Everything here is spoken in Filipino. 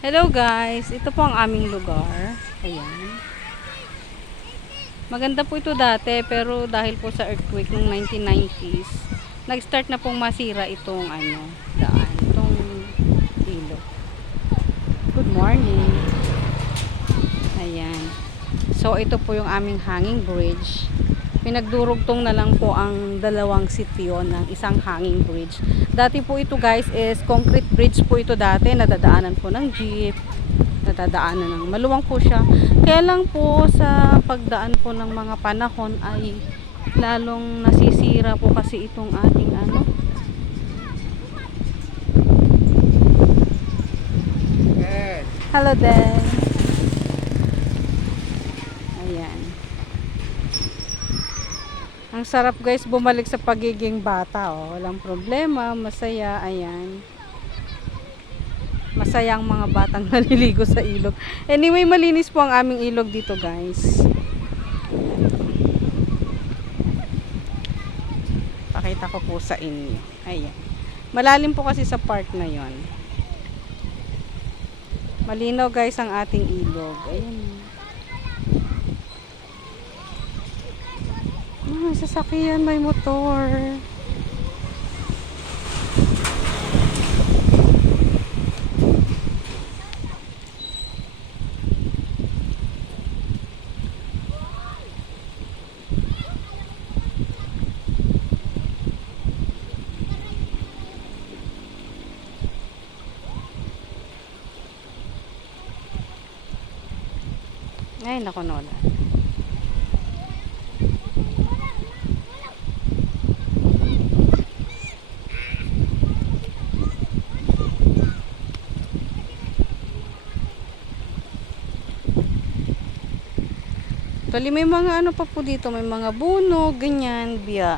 Hello guys, ito po ang aming lugar. Ayan. Maganda po ito dati pero dahil po sa earthquake noong 1990s, nag-start na pong masira itong daan, itong ilog. Good morning. Ayan. So ito po yung aming hanging bridge. Pinagdurugtong na lang po ang dalawang sitio ng isang hanging bridge. Dati po ito guys is concrete bridge po ito dati, nadadaanan po ng jeep, nadadaanan ng maluwang po siya. Kaya lang po sa pagdaan po ng mga panahon ay lalong nasisira po kasi itong ating Hello there. Ayan. Ang sarap guys bumalik sa pagiging bata, oh. Walang problema, masaya, ayan. Masaya ang mga batang naliligo sa ilog. Anyway, malinis po ang aming ilog dito guys. Pakita ko po sa inyo. Ayan. Malalim po kasi sa part na yon. Malinaw guys ang ating ilog. Ayan. May sasakyan, may motor. Ay, naku, Nola. Actually, may mga pa po dito, may mga buno, ganyan, biya.